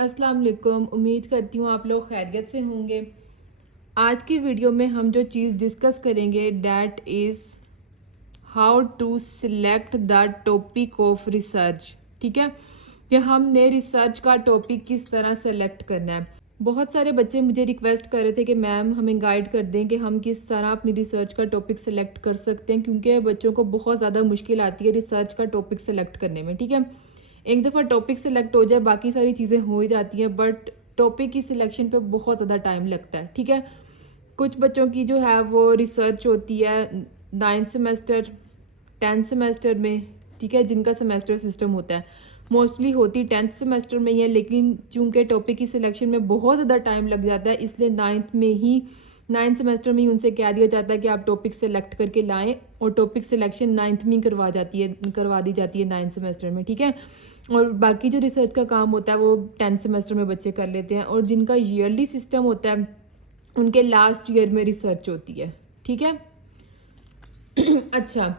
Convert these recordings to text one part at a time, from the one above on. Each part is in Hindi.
अस्सलाम वालेकुम। उम्मीद करती हूँ आप लोग खैरियत से होंगे। आज की वीडियो में हम जो चीज़ डिस्कस करेंगे that is how to select the topic of research. ठीक है, कि हमने रिसर्च का टॉपिक किस तरह सेलेक्ट करना है। बहुत सारे बच्चे मुझे रिक्वेस्ट कर रहे थे कि मैम हमें गाइड कर दें कि हम किस तरह अपनी रिसर्च का टॉपिक सेलेक्ट कर सकते हैं, क्योंकि बच्चों को बहुत ज़्यादा मुश्किल आती है रिसर्च का टॉपिक सेलेक्ट करने में। ठीक है, एक दफ़ा टॉपिक सेलेक्ट हो जाए बाकी सारी चीज़ें हो ही जाती हैं, बट टॉपिक की सिलेक्शन पे बहुत ज़्यादा टाइम लगता है। ठीक है, कुछ बच्चों की जो है वो रिसर्च होती है 9th सेमेस्टर 10th सेमेस्टर में। ठीक है, जिनका सेमेस्टर सिस्टम होता है मोस्टली होती 10th सेमेस्टर में ही है, लेकिन चूंकि टॉपिक की सिलेक्शन में बहुत ज़्यादा टाइम लग जाता है इसलिए 9th सेमेस्टर में ही उनसे कह दिया जाता है कि आप टॉपिक सेलेक्ट करके लाएं, और टॉपिक सिलेक्शन 9th में ही करवा दी जाती है 9th सेमेस्टर में। ठीक है, और बाकी जो रिसर्च का काम होता है वो 10th सेमेस्टर में बच्चे कर लेते हैं, और जिनका ईयरली सिस्टम होता है उनके लास्ट ईयर में रिसर्च होती है। ठीक है अच्छा,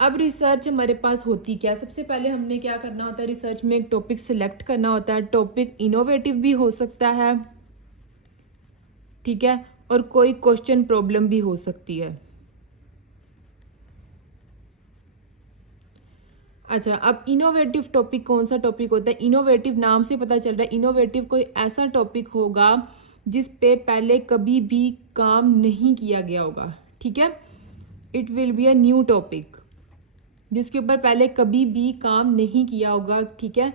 अब रिसर्च हमारे पास होती क्या, सबसे पहले हमने क्या करना होता है, रिसर्च में एक टॉपिक सिलेक्ट करना होता है। टॉपिक इनोवेटिव भी हो सकता है, ठीक है, और कोई क्वेश्चन प्रॉब्लम भी हो सकती है। अच्छा, अब इनोवेटिव टॉपिक कौन सा टॉपिक होता है? इनोवेटिव नाम से पता चल रहा है इनोवेटिव कोई ऐसा टॉपिक होगा जिस पे पहले कभी भी काम नहीं किया गया होगा। ठीक है, it will be a new topic जिसके ऊपर पहले कभी भी काम नहीं किया होगा। ठीक है,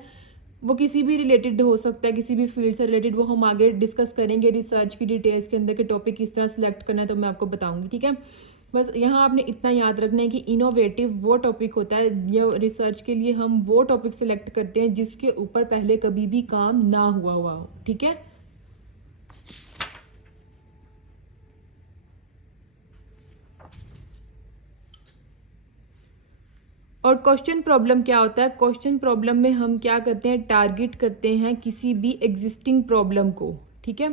वो किसी भी रिलेटेड हो सकता है, किसी भी फील्ड से रिलेटेड, वो हम आगे डिस्कस करेंगे रिसर्च की डिटेल्स के अंदर कि टॉपिक किस तरह सेलेक्ट करना है, तो मैं आपको बताऊंगी। ठीक है, बस यहाँ आपने इतना याद रखना है कि इनोवेटिव वो टॉपिक होता है, ये रिसर्च के लिए हम वो टॉपिक सेलेक्ट करते हैं जिसके ऊपर पहले कभी भी काम ना हुआ हो। ठीक है, और क्वेश्चन प्रॉब्लम क्या होता है? क्वेश्चन प्रॉब्लम में हम क्या करते हैं, टारगेट करते हैं किसी भी एग्जिस्टिंग प्रॉब्लम को। ठीक है,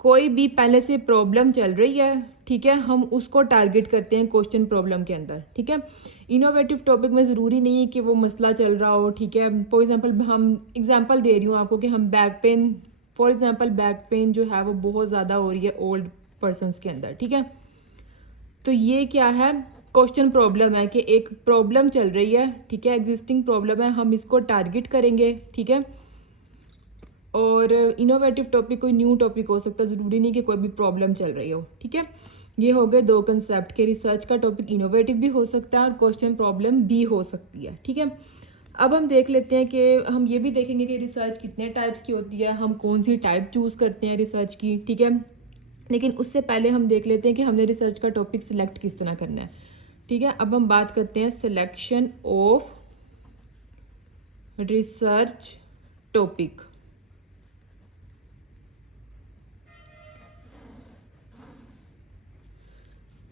कोई भी पहले से प्रॉब्लम चल रही है, ठीक है, हम उसको टारगेट करते हैं क्वेश्चन प्रॉब्लम के अंदर। ठीक है, इनोवेटिव टॉपिक में ज़रूरी नहीं है कि वो मसला चल रहा हो। ठीक है, फॉर एग्जांपल हम एग्जांपल दे रही हूँ आपको कि हम back pain, for example back pain जो है वो बहुत ज़्यादा हो रही है ओल्ड पर्सनस के अंदर। ठीक है, तो ये क्या है, क्वेश्चन प्रॉब्लम है कि एक प्रॉब्लम चल रही है, ठीक है, एग्जिस्टिंग प्रॉब्लम है, हम इसको टारगेट करेंगे। ठीक है, और इनोवेटिव टॉपिक कोई न्यू टॉपिक हो सकता है, ज़रूरी नहीं कि कोई भी प्रॉब्लम चल रही हो। ठीक है, ये हो गए दो कंसेप्ट के, रिसर्च का टॉपिक इनोवेटिव भी हो सकता है और क्वेश्चन प्रॉब्लम भी हो सकती है। ठीक है, अब हम देख लेते हैं कि हम ये भी देखेंगे कि रिसर्च कितने टाइप्स की होती है, हम कौन सी टाइप चूज़ करते हैं रिसर्च की। ठीक है, लेकिन उससे पहले हम देख लेते हैं कि हमने रिसर्च का टॉपिक सिलेक्ट किस तरह करना है। ठीक है, अब हम बात करते हैं selection of research topic.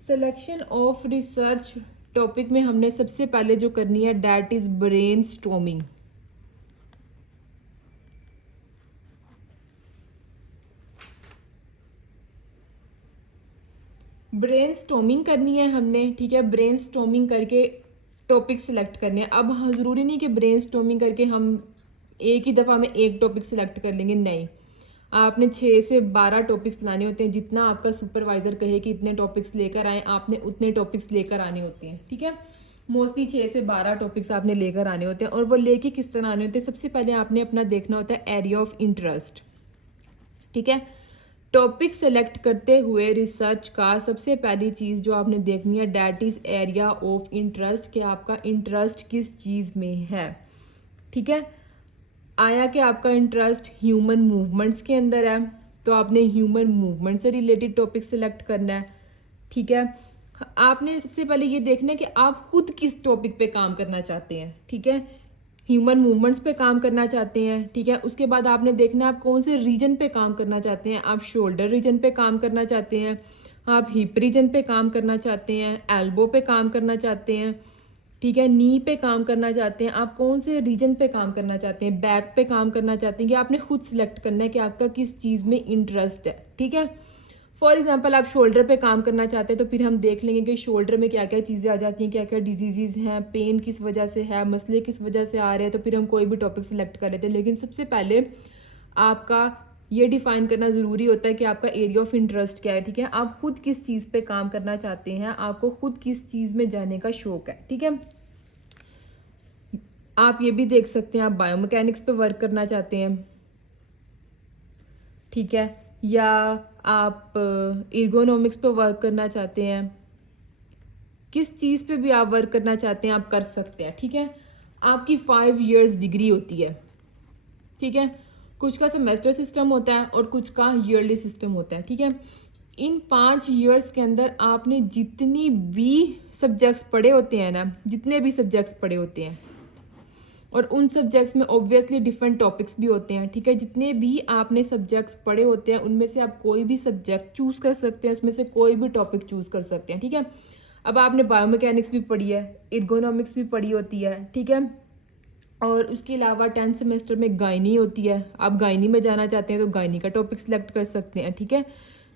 Selection of research topic में हमने सबसे पहले जो करनी है that is brain storming. Brain storming करनी है हमने। ठीक है, ब्रेन स्टॉर्मिंग करके टॉपिक सिलेक्ट करने हैं। अब हाँ, ज़रूरी नहीं कि ब्रेन स्टॉर्मिंग करके हम एक ही दफ़ा में एक टॉपिक सिलेक्ट कर लेंगे, नहीं, आपने 6 से 12 टॉपिक्स लाने होते हैं। जितना आपका सुपरवाइज़र कहे कि इतने टॉपिक्स लेकर आए, आपने उतने टॉपिक्स लेकर आने होते हैं। ठीक है, मोस्टली 6 से 12 टॉपिक्स आपने लेकर आने होते हैं, और वो लेके किस तरह आने होते हैं, सबसे पहले आपने अपना देखना होता है एरिया ऑफ इंटरेस्ट। ठीक है, टॉपिक सेलेक्ट करते हुए रिसर्च का सबसे पहली चीज़ जो आपने देखनी है that is area of interest, कि आपका इंटरेस्ट किस चीज़ में है। ठीक है, आया कि आपका इंटरेस्ट ह्यूमन मूवमेंट्स के अंदर है, तो आपने ह्यूमन मूवमेंट से रिलेटेड टॉपिक सेलेक्ट करना है। ठीक है, आपने सबसे पहले ये देखना है कि आप खुद किस टॉपिक पे काम करना चाहते हैं। ठीक है, ह्यूमन मूवमेंट्स पे काम करना चाहते हैं। ठीक है, उसके बाद आपने देखना है आप कौन से रीजन पे काम करना चाहते हैं। आप शोल्डर रीजन पे काम करना चाहते हैं, आप हिप रीजन पे काम करना चाहते हैं, एल्बो पे काम करना चाहते हैं, ठीक है, नी पे काम करना चाहते हैं, आप कौन से रीजन पे काम करना चाहते हैं, बैक पे काम करना चाहते हैं, कि आपने खुद सिलेक्ट करना है कि आपका किस चीज़ में इंटरेस्ट है। ठीक है, फॉर एग्जांपल आप शोल्डर पे काम करना चाहते हैं तो फिर हम देख लेंगे कि शोल्डर में क्या क्या चीज़ें आ जाती हैं, क्या क्या डिजीज़ हैं, पेन किस वजह से है, मसले किस वजह से आ रहे हैं, तो फिर हम कोई भी टॉपिक सिलेक्ट कर लेते हैं। लेकिन सबसे पहले आपका ये डिफाइन करना ज़रूरी होता है कि आपका एरिया ऑफ इंटरेस्ट क्या है, ठीक है। आप खुद किस चीज़ पे काम करना चाहते हैं, आपको खुद किस चीज़ में जाने का शौक़ है, ठीक है। आप ये भी देख सकते हैं, आप बायोमैकेनिक्स पे वर्क करना चाहते हैं, ठीक है, या आप एर्गोनॉमिक्स पे वर्क करना चाहते हैं, किस चीज़ पे भी आप वर्क करना चाहते हैं आप कर सकते हैं, ठीक है। आपकी 5 years डिग्री होती है, ठीक है। कुछ का सेमेस्टर सिस्टम होता है और कुछ का ईयरली सिस्टम होता है, ठीक है। इन 5 years के अंदर आपने जितनी भी सब्जेक्ट्स पढ़े होते हैं ना, जितने भी सब्जेक्ट्स पढ़े होते हैं, और उन सब्जेक्ट्स में ऑब्वियसली डिफरेंट टॉपिक्स भी होते हैं, ठीक है। जितने भी आपने सब्जेक्ट्स पढ़े होते हैं उनमें से आप कोई भी सब्जेक्ट चूज़ कर सकते हैं, उसमें से कोई भी टॉपिक चूज़ कर सकते हैं, ठीक है। अब आपने बायोमैकेनिक्स भी पढ़ी है, एर्गोनॉमिक्स भी पढ़ी होती है, ठीक है, और उसके अलावा 10th सेमेस्टर में गायनी होती है। आप गायनी में जाना चाहते हैं तो गायनी का टॉपिक सिलेक्ट कर सकते हैं, ठीक है।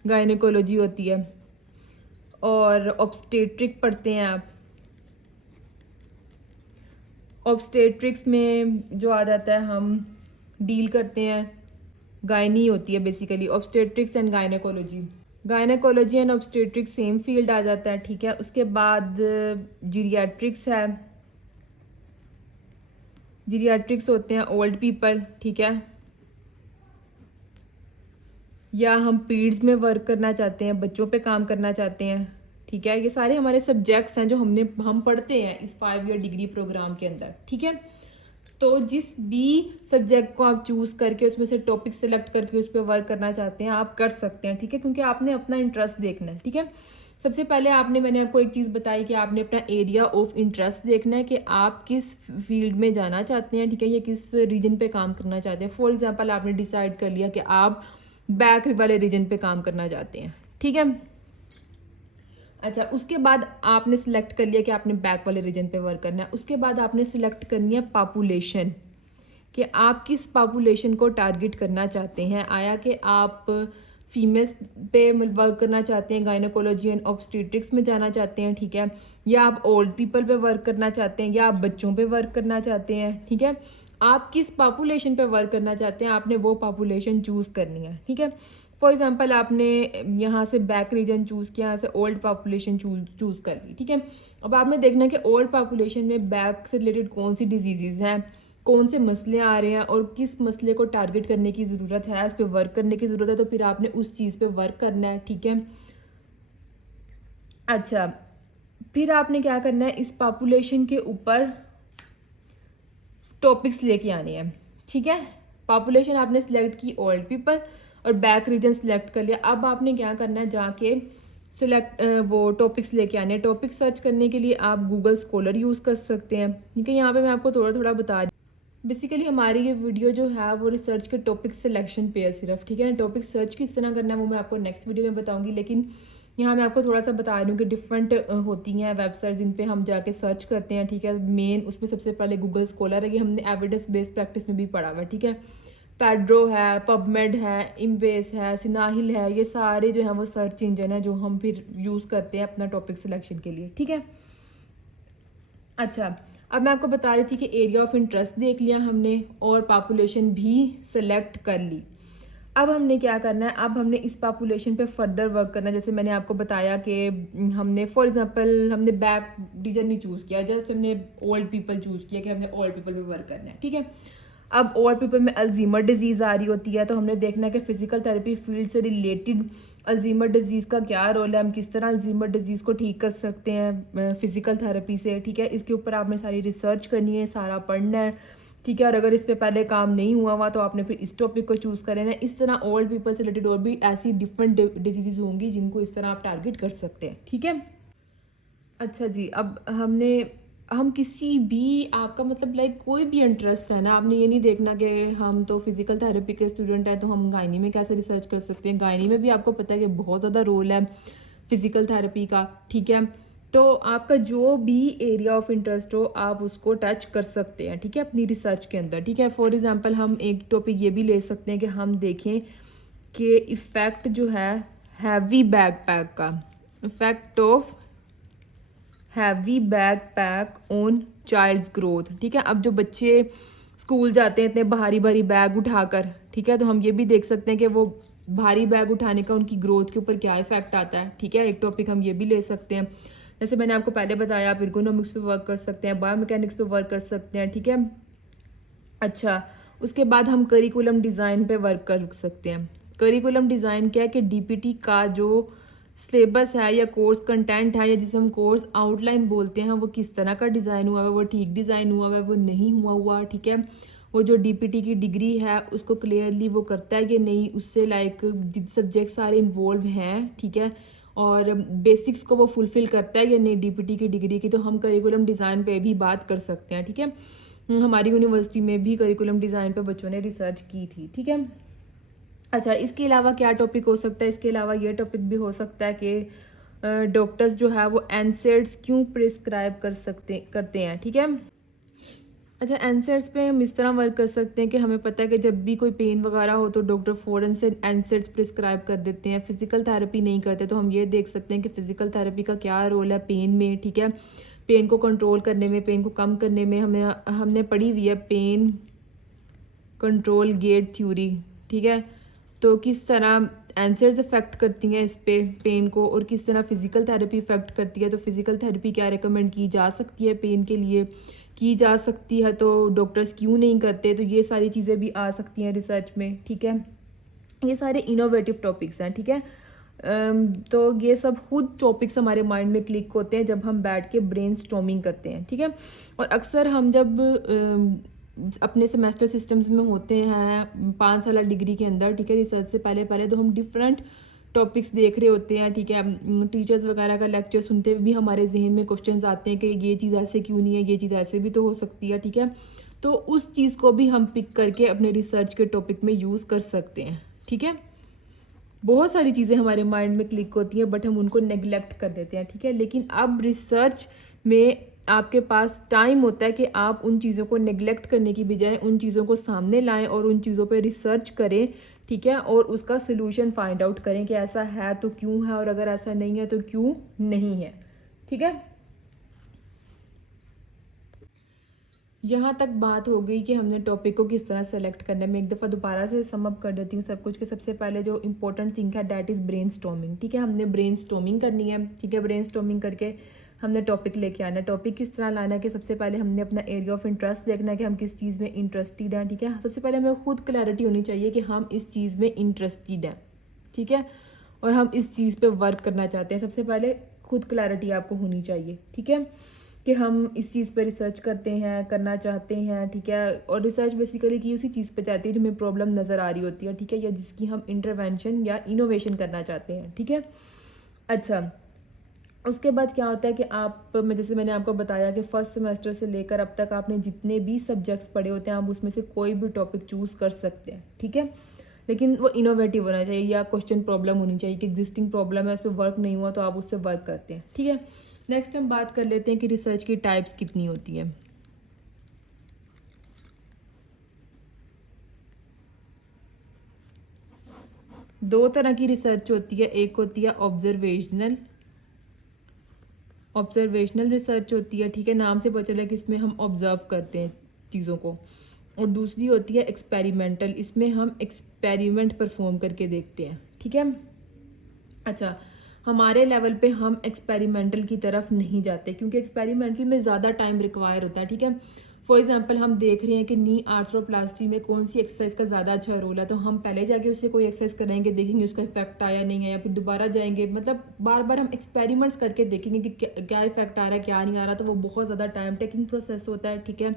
गायनेकोलॉजी होती है, और ऑब्स्टेट्रिक पढ़ते हैं आप। ऑब्स्टेट्रिक्स में जो आ जाता है, हम डील करते हैं, गायनी होती है basically, obstetrics and gynaecology. Gynaecology and obstetrics same field आ जाता है, ठीक है। उसके बाद जीरियाट्रिक्स है, जीरियाट्रिक्स होते हैं ओल्ड पीपल, ठीक है, या हम पीड्स में वर्क करना चाहते हैं, बच्चों पे काम करना चाहते हैं, ठीक है। ये सारे हमारे सब्जेक्ट्स हैं जो हम पढ़ते हैं इस 5 year डिग्री प्रोग्राम के अंदर, ठीक है। तो जिस भी सब्जेक्ट को आप चूज़ करके उसमें से टॉपिक सेलेक्ट करके उस पर वर्क करना चाहते हैं आप कर सकते हैं, ठीक है, क्योंकि आपने अपना इंटरेस्ट देखना है, ठीक है। सबसे पहले मैंने आपको एक चीज़ बताई कि आपने अपना एरिया ऑफ इंटरेस्ट देखना है कि आप किस फील्ड में जाना चाहते हैं, ठीक है, या किस रीजन पे काम करना चाहते हैं। फॉर एग्जांपल आपने डिसाइड कर लिया कि आप बैक वाले रीजन पे काम करना चाहते हैं, ठीक है। अच्छा, उसके बाद आपने सिलेक्ट कर लिया कि आपने बैक वाले रीजन पे वर्क करना है। उसके बाद आपने सिलेक्ट करनी है पॉपुलेशन, कि आप किस पॉपुलेशन को टारगेट करना चाहते हैं। आया कि आप फीमेल्स पे वर्क करना चाहते हैं, गायनेकोलॉजी एंड ऑब्स्टेट्रिक्स में जाना चाहते हैं, ठीक है, या आप ओल्ड पीपल पे वर्क करना चाहते हैं, या आप बच्चों पे वर्क करना चाहते हैं, ठीक है। आप किस पॉपुलेशन पे वर्क करना चाहते हैं आपने वो पॉपुलेशन चूज़ करनी है, ठीक है। फॉर एग्जांपल आपने यहाँ से बैक रीजन चूज़ किया, यहाँ से ओल्ड पॉपुलेशन चूज़ कर ली, ठीक है। अब आपने देखना है कि ओल्ड पॉपुलेशन में बैक से रिलेटेड कौन सी डिजीज़ हैं, कौन से मसले आ रहे हैं और किस मसले को टारगेट करने की ज़रूरत है, उस पर वर्क करने की ज़रूरत है, तो फिर आपने उस चीज़ पे वर्क करना है, ठीक है। अच्छा, फिर आपने क्या करना है, इस पॉपुलेशन के ऊपर टॉपिक्स लेके आने हैं, ठीक है। पॉपुलेशन आपने सिलेक्ट की ओल्ड पीपल और बैक रीजन सिलेक्ट कर लिया। अब आपने क्या करना है, जाके वो टॉपिक्स लेके आने हैं। टॉपिक सर्च करने के लिए आप गूगल स्कॉलर यूज़ कर सकते हैं, ठीक है। यहाँ पे मैं आपको थोड़ा थोड़ा बता दी। बेसिकली हमारी ये वीडियो जो है वो रिसर्च के टॉपिक सिलेक्शन पे है सिर्फ, ठीक है। टॉपिक सर्च किस तरह करना है वो मैं आपको नेक्स्ट वीडियो में बताऊंगी, लेकिन यहाँ मैं आपको थोड़ा सा बता रही हूँ कि डिफरेंट होती हैं वेबसाइट्स जिन पे हम जाके सर्च करते हैं, ठीक है। मेन उसमें सबसे पहले गूगल स्कॉलर है, ये हमने एविडेंस बेस्ड प्रैक्टिस में भी पढ़ा हुआ है, ठीक है। पैड्रो है, पबमेड है, इम्बेस है, सिनाहिल है, ये सारे जो हैं वो सर्च इंजन है जो हम फिर यूज़ करते हैं अपना टॉपिक सिलेक्शन के लिए, ठीक है। अच्छा, अब मैं आपको बता रही थी कि एरिया ऑफ इंटरेस्ट देख लिया हमने और पॉपुलेशन भी सेलेक्ट कर ली। अब हमने क्या करना है, अब हमने इस पॉपुलेशन पे फर्दर वर्क करना है। जैसे मैंने आपको बताया कि हमने फॉर एग्जांपल हमने बैक रीजन नहीं चूज़ किया, जस्ट हमने ओल्ड पीपल चूज़ किया कि हमने ओल्ड पीपल पे वर्क करना है, ठीक है। अब ओल्ड पीपल में अल्जीमर डिजीज़ आ रही होती है, तो हमने देखना है कि फिजिकल थेरेपी फील्ड से रिलेटेड अल्जीमर डिजीज़ का क्या रोल है, हम किस तरह अल्जीमर डिजीज़ को ठीक कर सकते हैं फिजिकल थेरेपी से, ठीक है। इसके ऊपर आपने सारी रिसर्च करनी है, सारा पढ़ना है, ठीक है। और अगर इस पे पहले काम नहीं हुआ तो आपने फिर इस टॉपिक को चूज़ कर लेना है। इस तरह ओल्ड पीपल से रिलेटेड और भी ऐसी डिफरेंट डिजीज़ होंगी जिनको इस तरह आप टारगेट कर सकते हैं, ठीक है। अच्छा जी, अब हम किसी भी आपका मतलब लाइक कोई भी इंटरेस्ट है ना, आपने ये नहीं देखना कि हम तो फिजिकल थेरेपी के स्टूडेंट हैं तो हम गायनी में कैसे रिसर्च कर सकते हैं। गायनी में भी आपको पता है कि बहुत ज़्यादा रोल है फिजिकल थेरेपी का, ठीक है। तो आपका जो भी एरिया ऑफ इंटरेस्ट हो आप उसको टच कर सकते हैं, ठीक है, अपनी रिसर्च के अंदर, ठीक है। फॉर एग्जांपल हम एक टॉपिक ये भी ले सकते हैं कि हम देखें कि इफ़ेक्ट जो है हैवी बैकपैक का, effect of heavy backpack on child's growth, ठीक है। अब जो बच्चे स्कूल जाते हैं इतने भारी भारी बैग उठाकर, ठीक ठीक है। तो हम ये भी देख सकते हैं कि वो भारी बैग उठाने का उनकी ग्रोथ के ऊपर क्या इफेक्ट आता है, ठीक है। एक टॉपिक हम ये भी ले सकते हैं, जैसे मैंने आपको पहले बताया, आप इर्गोनॉमिक्स पे वर्क कर सकते हैं, बायोमैकेनिक्स पे वर्क कर सकते हैं, ठीक है। अच्छा, उसके बाद हम करिकुलम डिज़ाइन पे वर्क कर सकते हैं। करिकुलम डिज़ाइन क्या है कि डीपीटी का जो सिलेबस है या कोर्स कंटेंट है या जिसे हम कोर्स आउटलाइन बोलते हैं, वो किस तरह का डिज़ाइन हुआ है, वो ठीक डिज़ाइन हुआ है, वो नहीं हुआ, ठीक है। वो जो डीपीटी की डिग्री है उसको क्लियरली वो करता है कि नहीं, उससे लाइक जित सब्जेक्ट सारे इन्वॉल्व हैं, ठीक है, और बेसिक्स को वो फुलफ़िल करता है या नहीं डीपीटी की डिग्री की। तो हम करिकुलम डिज़ाइन पे भी बात कर सकते हैं, ठीक है। हमारी यूनिवर्सिटी में भी करिकुलम डिज़ाइन पे बच्चों ने रिसर्च की थी, ठीक है। अच्छा, इसके अलावा क्या टॉपिक हो सकता है, इसके अलावा ये टॉपिक भी हो सकता है कि डॉक्टर्स जो है वो एनसेड्स क्यों प्रिस्क्राइब करते हैं, ठीक है। अच्छा, एनसेड्स पे हम इस तरह वर्क कर सकते हैं कि हमें पता है कि जब भी कोई पेन वगैरह हो तो डॉक्टर फ़ौरन से एनसेड्स प्रिस्क्राइब कर देते हैं, फिजिकल थेरेपी नहीं करते। तो हम ये देख सकते हैं कि फिजिकल थेरेपी का क्या रोल है पेन में, ठीक है। पेन को कंट्रोल करने में, पेन को कम करने में हमने पढ़ी हुई है पेन कंट्रोल गेट थ्योरी, ठीक है। तो किस तरह एंसर्स इफेक्ट करती हैं इस पे पेन को, और किस तरह फिजिकल थेरेपी इफेक्ट करती है। तो फिजिकल थेरेपी क्या रिकमेंड की जा सकती है पेन के लिए, की जा सकती है, तो डॉक्टर्स क्यों नहीं करते। तो ये सारी चीज़ें भी आ सकती हैं रिसर्च में, ठीक है। ये सारे इनोवेटिव टॉपिक्स हैं, ठीक है। तो ये सब खुद टॉपिक्स हमारे माइंड में क्लिक होते हैं जब हम बैठ के ब्रेनस्टॉर्मिंग करते हैं, ठीक है। और अक्सर हम जब अपने सेमेस्टर सिस्टम्स में होते हैं 5 साल डिग्री के अंदर, ठीक है, रिसर्च से पहले तो हम डिफरेंट टॉपिक्स देख रहे होते हैं, ठीक है। टीचर्स वगैरह का लेक्चर सुनते हुए भी हमारे जहन में क्वेश्चंस आते हैं कि ये चीज़ ऐसे क्यों नहीं है, ये चीज़ ऐसे भी तो हो सकती है, ठीक है। तो उस चीज़ को भी हम पिक करके अपने रिसर्च के टॉपिक में यूज़ कर सकते हैं, ठीक है। बहुत सारी चीज़ें हमारे माइंड में क्लिक होती हैं बट हम उनको नेग्लेक्ट कर देते हैं, ठीक है। लेकिन अब रिसर्च में आपके पास टाइम होता है कि आप उन चीज़ों को नेग्लेक्ट करने की बजाय उन चीज़ों को सामने लाएं और उन चीज़ों पे रिसर्च करें, ठीक है, और उसका सलूशन फाइंड आउट करें कि ऐसा है तो क्यों है, और अगर ऐसा नहीं है तो क्यों नहीं है, ठीक है। यहाँ तक बात हो गई कि हमने टॉपिक को किस तरह सेलेक्ट करना है। मैं एक दफ़ा दोबारा से सम अप कर देती हूँ सब कुछ, के सबसे पहले जो इंपॉर्टेंट थिंग है डैट इज़ ब्रेनस्टॉर्मिंग, ठीक है। हमने ब्रेनस्टॉर्मिंग करनी है, ठीक है। ब्रेनस्टॉर्मिंग करके हमने टॉपिक लेके आना है। टॉपिक किस तरह लाना है कि सबसे पहले हमने अपना एरिया ऑफ इंटरेस्ट देखना है कि हम किस चीज़ में इंटरेस्टेड हैं, ठीक है। सबसे पहले हमें खुद क्लैरिटी होनी चाहिए कि हम इस चीज़ में इंटरेस्टेड हैं, ठीक है, और हम इस चीज़ पे वर्क करना चाहते हैं। सबसे पहले खुद क्लैरिटी आपको होनी चाहिए, ठीक है, कि हम इस चीज़ पर रिसर्च करते हैं, करना चाहते हैं, ठीक है। और रिसर्च बेसिकली की उसी चीज़ पे जाती है जो हमें प्रॉब्लम नज़र आ रही होती है, ठीक है, या जिसकी हम इंटरवेंशन या इनोवेशन करना चाहते हैं, ठीक है। अच्छा, उसके बाद क्या होता है कि आप, जैसे मैंने आपको बताया कि फर्स्ट सेमेस्टर से लेकर अब तक आपने जितने भी सब्जेक्ट्स पढ़े होते हैं आप उसमें से कोई भी टॉपिक चूज़ कर सकते हैं, ठीक है। लेकिन वो इनोवेटिव होना चाहिए या क्वेश्चन प्रॉब्लम होनी चाहिए कि एग्जिस्टिंग प्रॉब्लम है, उस पर वर्क नहीं हुआ तो आप उस पर वर्क करते हैं, ठीक है। नेक्स्ट हम बात कर लेते हैं कि रिसर्च की टाइप्स कितनी होती हैं। दो तरह की रिसर्च होती है, एक होती है ऑब्जर्वेशनल रिसर्च होती है, ठीक है, नाम से पता चला कि इसमें हम ऑब्जर्व करते हैं चीज़ों को। और दूसरी होती है एक्सपेरिमेंटल, इसमें हम एक्सपेरिमेंट परफॉर्म करके देखते हैं, ठीक है। अच्छा, हमारे लेवल पे हम एक्सपेरिमेंटल की तरफ नहीं जाते क्योंकि एक्सपेरिमेंटल में ज़्यादा टाइम रिक्वायर होता है, ठीक है। फॉर एग्जांपल हम देख रहे हैं कि नी आर्थ्रोप्लास्टी में कौन सी एक्सरसाइज का ज़्यादा अच्छा रोल है, तो हम पहले जाके उससे कोई एक्सरसाइज कराएंगे, देखेंगे उसका इफेक्ट आया नहीं आया, फिर दोबारा जाएंगे, मतलब बार बार हम एक्सपेरिमेंट्स करके देखेंगे कि क्या इफेक्ट आ रहा है, क्या नहीं आ रहा। तो वो बहुत ज़्यादा टाइम टेकिंग प्रोसेस होता है, ठीक है।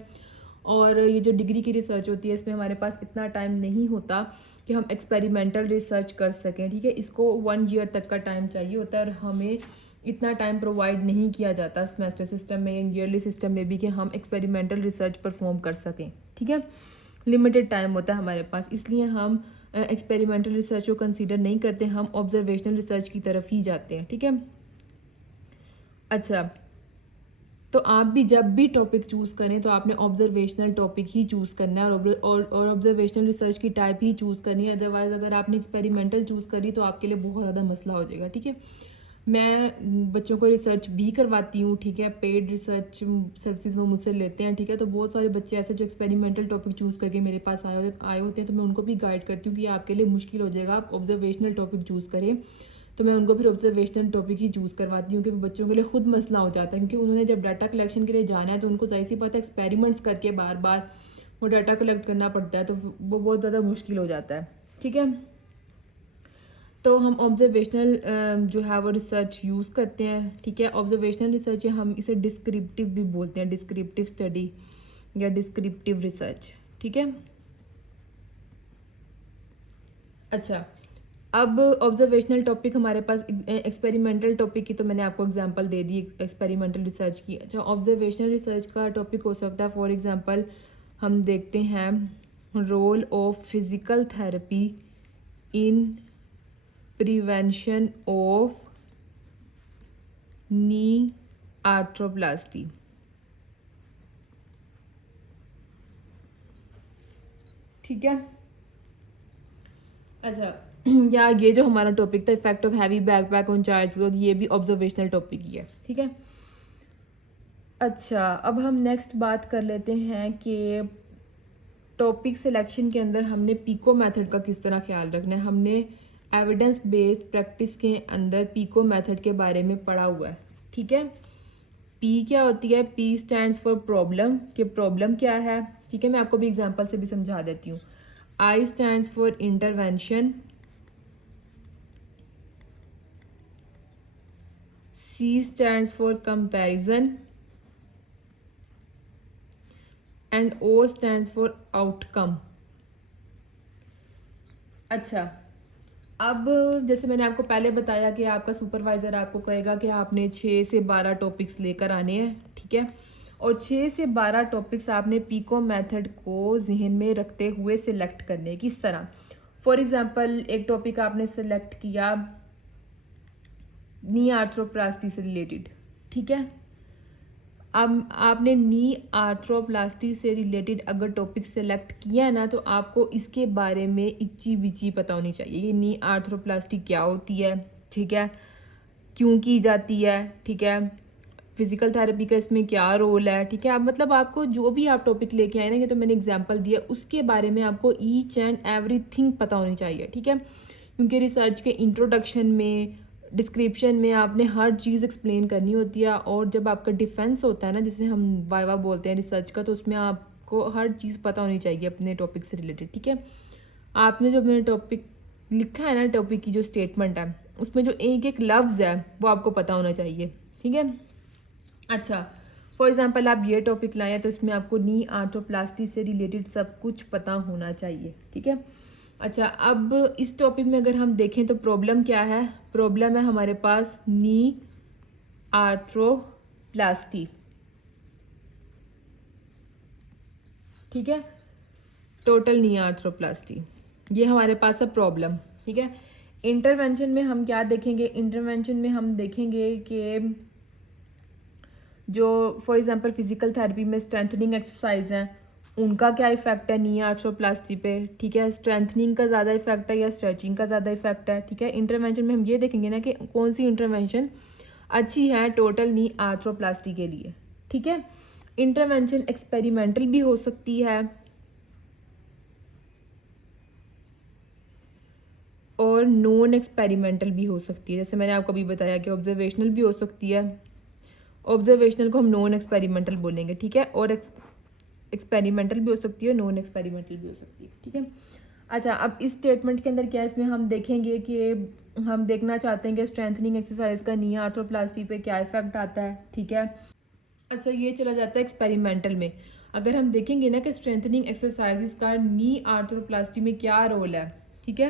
और ये जो डिग्री की रिसर्च होती है इसमें हमारे पास इतना टाइम नहीं होता कि हम एक्सपेरिमेंटल रिसर्च कर सकें, ठीक है। इसको 1 ईयर तक का टाइम चाहिए होता है और हमें इतना टाइम प्रोवाइड नहीं किया जाता सेमेस्टर सिस्टम में, ईयरली सिस्टम में भी, कि हम एक्सपेरिमेंटल रिसर्च परफॉर्म कर सकें, ठीक है। लिमिटेड टाइम होता है हमारे पास, इसलिए हम एक्सपेरिमेंटल रिसर्च को कंसीडर नहीं करते, हम ऑब्जर्वेशनल रिसर्च की तरफ ही जाते हैं, ठीक है। अच्छा, तो आप भी जब भी टॉपिक चूज़ करें तो आपने ऑब्जर्वेशनल टॉपिक ही चूज़ करना है और ऑब्जर्वेशनल रिसर्च की टाइप ही चूज़ करनी है। अदरवाइज़ अगर आपने एक्सपेरिमेंटल चूज़ करी तो आपके लिए बहुत ज़्यादा मसला हो जाएगा, ठीक है। मैं बच्चों को रिसर्च भी करवाती हूँ, ठीक है, पेड रिसर्च सर्विसेज वो मुझसे लेते हैं, ठीक है। तो बहुत सारे बच्चे ऐसे जो एक्सपेरिमेंटल टॉपिक चूज़ करके मेरे पास आए होते हैं, तो मैं उनको भी गाइड करती हूँ कि आपके लिए मुश्किल हो जाएगा, आप ऑब्जर्वेशनल टॉपिक चूज़ करें। तो मैं उनको फिर ऑब्जर्वेशनल टॉपिक ही चूज़ करवाती हूँ, कि बच्चों के लिए खुद मसला हो जाता है, क्योंकि उन्होंने जब डाटा कलेक्शन के लिए जाना है तो उनको जाहिर सी बात है एक्सपेरिमेंट्स करके बार बार वो डाटा कलेक्ट करना पड़ता है, तो वो बहुत ज़्यादा मुश्किल हो जाता है, ठीक है। तो हम ऑब्जर्वेशनल जो है वो रिसर्च यूज़ करते हैं, ठीक है। ऑब्जर्वेशनल रिसर्च हम इसे डिस्क्रिप्टिव भी बोलते हैं, डिस्क्रिप्टिव स्टडी या डिस्क्रिप्टिव रिसर्च, ठीक है। अच्छा, अब ऑब्जर्वेशनल टॉपिक हमारे पास एक्सपेरिमेंटल टॉपिक की तो मैंने आपको एग्जांपल दे दी एक्सपेरिमेंटल रिसर्च की। अच्छा, ऑब्जर्वेशनल रिसर्च का टॉपिक हो सकता है, फॉर एग्जांपल हम देखते हैं role of physical therapy in prevention of knee arthroplasty, ठीक है। अच्छा, या ये जो हमारा टॉपिक था effect of heavy backpack on child's growth, ये भी ऑब्जर्वेशनल टॉपिक ही है, ठीक है। अच्छा, अब हम नेक्स्ट बात कर लेते हैं कि टॉपिक सिलेक्शन के अंदर हमने पीको मेथड का किस तरह ख्याल रखना है। हमने एविडेंस बेस्ड प्रैक्टिस के अंदर पीको मेथड के बारे में पढ़ा हुआ है, ठीक है। पी क्या होती है? पी स्टैंड्स फॉर प्रॉब्लम, कि प्रॉब्लम क्या है, ठीक है। मैं आपको भी एग्जांपल से भी समझा देती हूँ। I stands for intervention, C stands for comparison and O stands for outcome. अच्छा, अब जैसे मैंने आपको पहले बताया कि आपका सुपरवाइज़र आपको कहेगा कि आपने 6 से 12 टॉपिक्स लेकर आने हैं, ठीक है। और 6 से 12 टॉपिक्स आपने पीको मेथड को जहन में रखते हुए सिलेक्ट करने। किस तरह? फॉर एग्जांपल एक टॉपिक आपने सेलेक्ट किया नी आर्थ्रोप्लास्टी से रिलेटेड, ठीक है। अब आपने नी आर्थ्रोप्लास्टी से रिलेटेड अगर टॉपिक सेलेक्ट किया है ना, तो आपको इसके बारे में इच्ची बिची पता होनी चाहिए। ये नी आर्थ्रोप्लास्टी क्या होती है, ठीक है, क्यों की जाती है, ठीक है, फिजिकल थेरेपी का इसमें क्या रोल है, ठीक है। अब मतलब आपको जो भी आप टॉपिक लेके आए ना, ये तो मैंने एग्जांपल दिया, उसके बारे में आपको ईच एंड एवरीथिंग पता होनी चाहिए, ठीक है। क्योंकि रिसर्च के इंट्रोडक्शन में, डिस्क्रिप्शन में आपने हर चीज़ एक्सप्लेन करनी होती है, और जब आपका डिफेंस होता है ना, जिसे हम वाइवा बोलते हैं रिसर्च का, तो उसमें आपको हर चीज़ पता होनी चाहिए अपने टॉपिक से रिलेटेड, ठीक है। आपने जो अपने टॉपिक लिखा है ना, टॉपिक की जो स्टेटमेंट है, उसमें जो एक एक लफ्ज़ है वो आपको पता होना चाहिए, ठीक है। अच्छा, फॉर एग्जांपल आप ये टॉपिक लाएं तो इसमें आपको नी आर्थ्रोप्लास्टी से रिलेटेड सब कुछ पता होना चाहिए, ठीक है। अच्छा, अब इस टॉपिक में अगर हम देखें तो प्रॉब्लम क्या है? प्रॉब्लम है हमारे पास नी आर्थ्रोप्लास्टी, ठीक है, टोटल नी आर्थ्रोप्लास्टी, ये हमारे पास है प्रॉब्लम, ठीक है। इंटरवेंशन में हम क्या देखेंगे? इंटरवेंशन में हम देखेंगे कि जो फॉर एग्जांपल फिजिकल थेरेपी में स्ट्रेंथनिंग एक्सरसाइज हैं, उनका क्या इफेक्ट है नी आर्थ्रोप्लास्टी पे, ठीक है। स्ट्रेंथनिंग का ज़्यादा इफेक्ट है या स्ट्रेचिंग का ज़्यादा इफेक्ट है, ठीक है। इंटरवेंशन में हम ये देखेंगे ना कि कौन सी इंटरवेंशन अच्छी है टोटल नी आर्थ्रोप्लास्टी के लिए, ठीक है। इंटरवेंशन एक्सपेरिमेंटल भी हो सकती है और नॉन एक्सपेरिमेंटल भी हो सकती है। जैसे मैंने आपको अभी बताया कि ऑब्जर्वेशनल भी हो सकती है, ऑब्जर्वेशनल को हम नॉन एक्सपेरिमेंटल बोलेंगे, ठीक है। और एक्सपेरिमेंटल भी हो सकती है, नॉन एक्सपेरिमेंटल भी हो सकती है, ठीक है। अच्छा, अब इस स्टेटमेंट के अंदर क्या है, इसमें हम देखेंगे कि हम देखना चाहते हैं कि स्ट्रेंथनिंग एक्सरसाइज का नी आर्थ्रोप्लास्टी पे क्या इफेक्ट आता है, ठीक है। अच्छा, ये चला जाता है एक्सपेरिमेंटल में। अगर हम देखेंगे ना कि स्ट्रेंथनिंग एक्सरसाइजेस का नी आर्थ्रोप्लास्टी में क्या रोल है, ठीक है,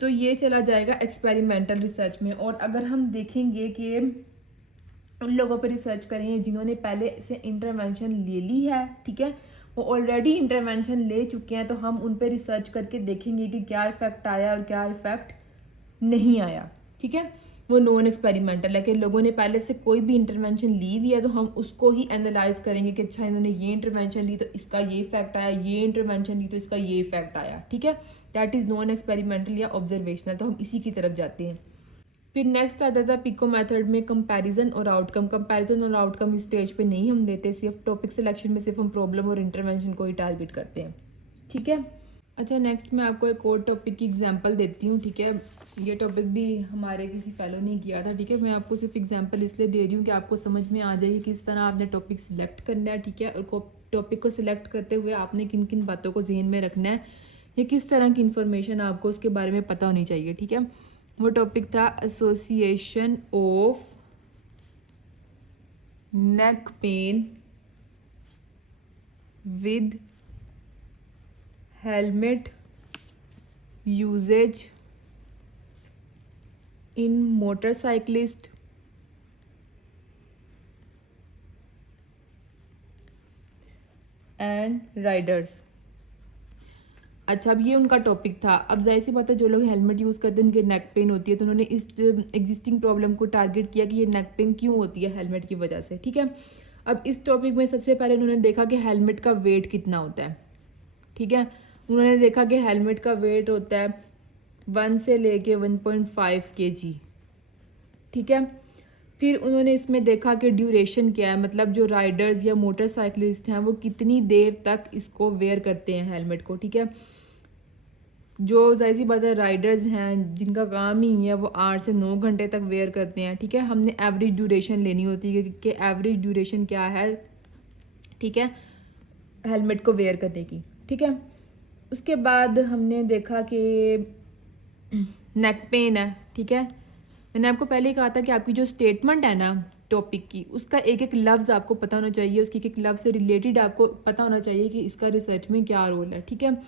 तो ये चला जाएगा एक्सपेरिमेंटल रिसर्च में। और अगर हम देखेंगे कि उन लोगों पर रिसर्च करें जिन्होंने पहले से इंटरवेंशन ले ली है, ठीक है, वो ऑलरेडी इंटरवेंशन ले चुके हैं, तो हम उन पर रिसर्च करके देखेंगे कि क्या इफेक्ट आया और क्या इफेक्ट नहीं आया, ठीक है। वो नॉन एक्सपेरिमेंटल है कि लोगों ने पहले से कोई भी इंटरवेंशन ली हुई है, तो हम उसको ही एनालाइज करेंगे कि अच्छा इन्होंने ये इंटरवेंशन ली तो इसका ये इफेक्ट आया, ये इंटरवेंशन ली तो इसका ये इफेक्ट आया, ठीक है। दैट इज़ नॉन एक्सपेरिमेंटल या ऑब्जर्वेशनल। तो हम इसी की तरफ जाते हैं। फिर नेक्स्ट आता था पिको मेथड में कंपैरिजन और आउटकम। कंपैरिजन और आउटकम इस स्टेज पे नहीं हम देते, सिर्फ टॉपिक सिलेक्शन में सिर्फ हम प्रॉब्लम और इंटरवेंशन को ही टारगेट करते हैं, ठीक है। अच्छा, नेक्स्ट मैं आपको एक और टॉपिक की एग्जांपल देती हूँ, ठीक है। ये टॉपिक भी हमारे किसी फेलो ने किया था, ठीक है। मैं आपको सिर्फ एग्जांपल इसलिए दे रही हूँ कि आपको समझ में आ जाए कि किस तरह आपने टॉपिक सिलेक्ट करना है, ठीक है। और टॉपिक को सिलेक्ट करते हुए आपने किन किन बातों को जहन में रखना है, या किस तरह की इन्फॉर्मेशन आपको उसके बारे में पता होनी चाहिए, ठीक है। वो टॉपिक था association of neck pain with helmet usage in motorcyclist and riders. अच्छा, अब ये उनका टॉपिक था। अब जाहिर सी बात है, जो लोग हेलमेट यूज़ करते हैं उनके नेक पेन होती है, तो उन्होंने इस एग्जिस्टिंग प्रॉब्लम को टारगेट किया कि ये नेक पेन क्यों होती है हेलमेट की वजह से, ठीक है। अब इस टॉपिक में सबसे पहले उन्होंने देखा कि हेलमेट का वेट कितना होता है, ठीक है। उन्होंने देखा कि हेलमेट का वेट होता है 1 से लेके 1.5 kg, ठीक है। फिर उन्होंने इसमें देखा कि ड्यूरेशन क्या है, मतलब जो राइडर्स या मोटरसाइकिलिस्ट हैं वो कितनी देर तक इसको वेयर करते हैं हेलमेट को, ठीक है। जो जाहिर सी बात है राइडर्स हैं जिनका काम ही है वो 8 से 9 घंटे तक वेयर करते हैं, ठीक है। हमने एवरेज ड्यूरेशन लेनी होती है कि एवरेज ड्यूरेशन क्या है, ठीक है, हेलमेट को वेयर करने की, ठीक है। उसके बाद हमने देखा कि नेक पेन है, ठीक है। मैंने आपको पहले ही कहा था कि आपकी जो स्टेटमेंट है ना टॉपिक की, उसका एक एक लफ्ज़ आपको पता होना चाहिए, उसकी एक एक लफ्ज़ से रिलेटेड आपको पता होना चाहिए कि इसका रिसर्च में क्या रोल है, ठीक है।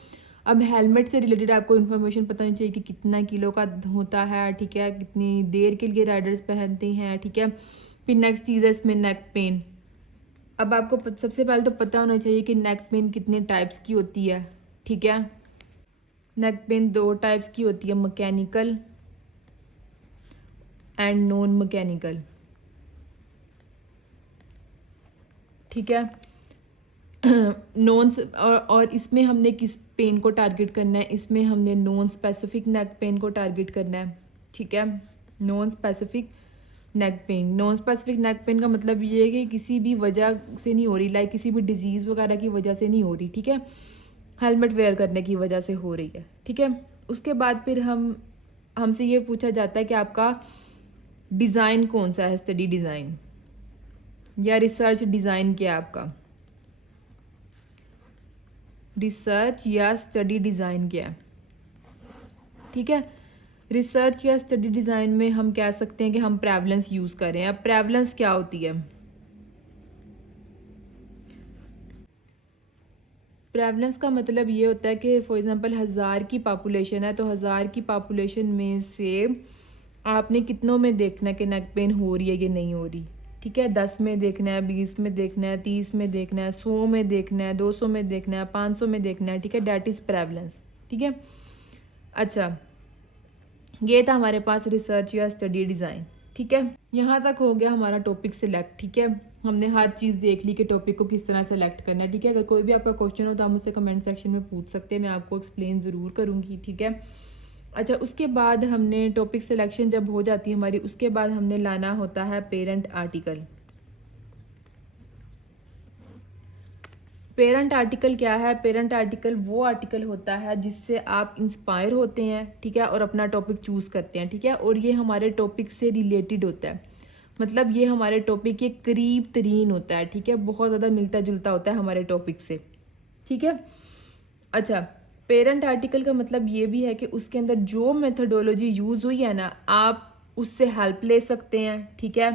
अब हेलमेट से रिलेटेड आपको इन्फॉर्मेशन पता होनी चाहिए कि कितना किलो का होता है, ठीक है, कितनी देर के लिए राइडर्स पहनते हैं, ठीक है। फिर नेक्स्ट चीज़ है इसमें नेक पेन। अब आपको सबसे पहले तो पता होना चाहिए कि नेक पेन कितने टाइप्स की होती है, ठीक है। नेक पेन 2 टाइप्स की होती है, मैकेनिकल एंड नॉन मैकेनिकल, ठीक है। नॉन और इसमें हमने किस पेन को टारगेट करना है, इसमें हमने नॉन स्पेसिफिक नेक पेन को टारगेट करना है, ठीक है। Non specific neck pain, non specific neck pain का मतलब ये है कि किसी भी वजह से नहीं हो रही, लाइक किसी भी डिजीज़ वगैरह की वजह से नहीं हो रही, ठीक है, हेलमेट वेयर करने की वजह से हो रही है, ठीक है। उसके बाद फिर हमसे ये पूछा जाता है कि आपका डिज़ाइन कौन सा है, स्टडी डिज़ाइन या रिसर्च डिज़ाइन क्या है आपका, रिसर्च या स्टडी डिज़ाइन क्या है, ठीक है। रिसर्च या स्टडी डिज़ाइन में हम कह सकते हैं कि हम प्रेवलेंस यूज़ कर रहे हैं। अब प्रेवलेंस क्या होती है, प्रेवलेंस का मतलब ये होता है कि फॉर एग्जांपल 1000 की पॉपुलेशन है, तो 1000 की पॉपुलेशन में से आपने कितनों में देखना है कि नेक पेन हो रही है कि नहीं हो रही, ठीक है। 10 में देखना है, 20 में देखना है, 30 में देखना है, 100 में देखना है, 200 में देखना है, 500 में देखना है, ठीक है। डैट इज़ प्रेवलेंस, ठीक है। अच्छा, ये था हमारे पास रिसर्च या स्टडी डिज़ाइन, ठीक है। यहाँ तक हो गया हमारा टॉपिक सिलेक्ट, ठीक है। हमने हर चीज़ देख ली कि टॉपिक को किस तरह सेलेक्ट करना है, ठीक है। अगर कोई भी आपका क्वेश्चन हो तो आप मुझसे कमेंट सेक्शन में पूछ सकते हैं, मैं आपको एक्सप्लेन ज़रूर करूँगी, ठीक है। अच्छा, उसके बाद हमने टॉपिक सिलेक्शन जब हो जाती है हमारी, उसके बाद हमने लाना होता है पेरेंट आर्टिकल। पेरेंट आर्टिकल क्या है, पेरेंट आर्टिकल वो आर्टिकल होता है जिससे आप इंस्पायर होते हैं, ठीक है, और अपना टॉपिक चूज़ करते हैं, ठीक है। और ये हमारे टॉपिक से रिलेटेड होता है, मतलब ये हमारे टॉपिक के करीब तरीन होता है, ठीक है, बहुत ज़्यादा मिलता जुलता होता है हमारे टॉपिक से, ठीक है। अच्छा, पेरेंट आर्टिकल का मतलब ये भी है कि उसके अंदर जो मेथडोलॉजी यूज़ हुई है ना, आप उससे हेल्प ले सकते हैं, ठीक है।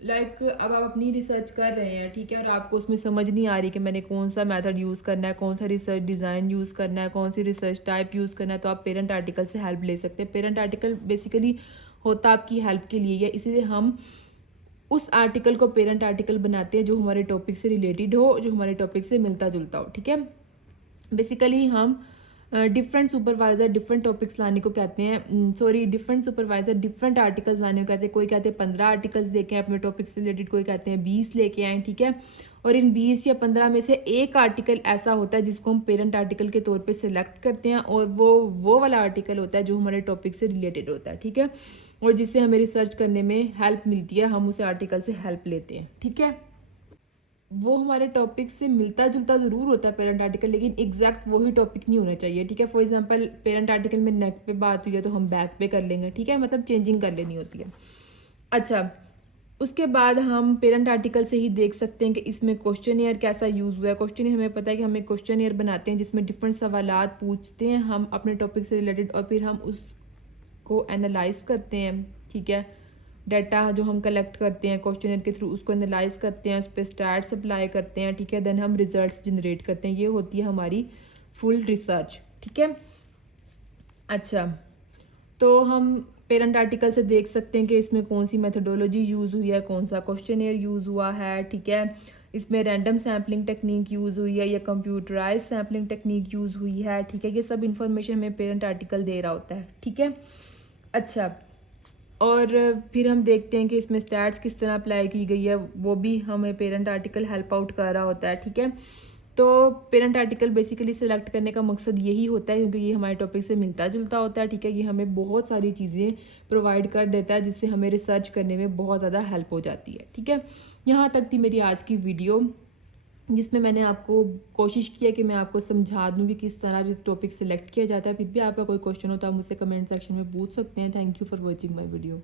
लाइक अब आप अपनी रिसर्च कर रहे हैं, ठीक है, और आपको उसमें समझ नहीं आ रही कि मैंने कौन सा मेथड यूज़ करना है, कौन सा रिसर्च डिज़ाइन यूज़ करना है, कौन सी रिसर्च टाइप यूज़ करना है, तो आप पेरेंट आर्टिकल से हेल्प ले सकते हैं। पेरेंट आर्टिकल बेसिकली होता आपकी हेल्प के लिए है, इसीलिए हम उस आर्टिकल को पेरेंट आर्टिकल बनाते हैं जो हमारे टॉपिक से रिलेटेड हो, जो हमारे टॉपिक से मिलता जुलता हो, ठीक है। बेसिकली हम डिफरेंट सुपरवाइज़र डिफरेंट टॉपिक्स लाने को कहते हैं, sorry different supervisor different articles लाने को कहते हैं। कोई कहते हैं 15 आर्टिकल्स लेके आए अपने टॉपिक से रिलेटेड, कोई कहते हैं 20 लेके आए, ठीक है। और इन 20 या 15 में से एक आर्टिकल ऐसा होता है जिसको हम पेरेंट आर्टिकल के तौर पे सिलेक्ट करते हैं, और वो वाला आर्टिकल होता है जो हमारे टॉपिक से रिलेटेड होता है, ठीक है, और जिससे हमें रिसर्च करने में हेल्प मिलती है, हम उस आर्टिकल से हेल्प लेते हैं, ठीक है। वो हमारे टॉपिक से मिलता जुलता ज़रूर होता है पेरेंट आर्टिकल, लेकिन एग्जैक्ट वही टॉपिक नहीं होना चाहिए, ठीक है। फॉर एग्जांपल पेरेंट आर्टिकल में नेक पे बात हुई है तो हम बैक पे कर लेंगे, ठीक है, मतलब चेंजिंग कर लेनी होती है। अच्छा, उसके बाद हम पेरेंट आर्टिकल से ही देख सकते हैं कि इसमें क्वेश्चन कैसा यूज़ हुआ है। क्वेश्चन हमें पता है कि हमें क्वेश्चन बनाते हैं जिसमें डिफरेंट सवालात पूछते हैं हम अपने टॉपिक से रिलेटेड, और फिर हम उसको एनालाइज करते हैं, ठीक है। डाटा जो हम कलेक्ट करते हैं क्वेश्चनर के थ्रू उसको एनालाइज करते हैं, उस पर स्टैट्स अप्लाई करते हैं, ठीक है, देन हम रिजल्ट्स जनरेट करते हैं। ये होती है हमारी फुल रिसर्च, ठीक है। अच्छा, तो हम पेरेंट आर्टिकल से देख सकते हैं कि इसमें कौन सी मेथडोलॉजी यूज़ हुई है, कौन सा क्वेश्चनर यूज़ हुआ है, ठीक है, इसमें रैंडम सैम्पलिंग टेक्निक यूज़ हुई है या कंप्यूटराइज सैम्पलिंग टेक्निक यूज़ हुई है, ठीक है। ये सब इन्फॉर्मेशन हमें पेरेंट आर्टिकल दे रहा होता है, ठीक है। अच्छा, और फिर हम देखते हैं कि इसमें स्टैट्स किस तरह अप्लाई की गई है, वो भी हमें पेरेंट आर्टिकल हेल्प आउट कर रहा होता है, ठीक है। तो पेरेंट आर्टिकल बेसिकली सेलेक्ट करने का मकसद यही होता है क्योंकि ये हमारे टॉपिक से मिलता जुलता होता है, ठीक है। ये हमें बहुत सारी चीज़ें प्रोवाइड कर देता है जिससे हमें रिसर्च करने में बहुत ज़्यादा हेल्प हो जाती है, ठीक है। यहाँ तक थी मेरी आज की वीडियो, जिसमें मैंने आपको कोशिश किया कि मैं आपको समझा दूँ कि किस तरह टॉपिक सेलेक्ट किया जाता है। फिर भी आपका कोई क्वेश्चन हो तो आप मुझसे कमेंट सेक्शन में पूछ सकते हैं। Thank you for watching my video.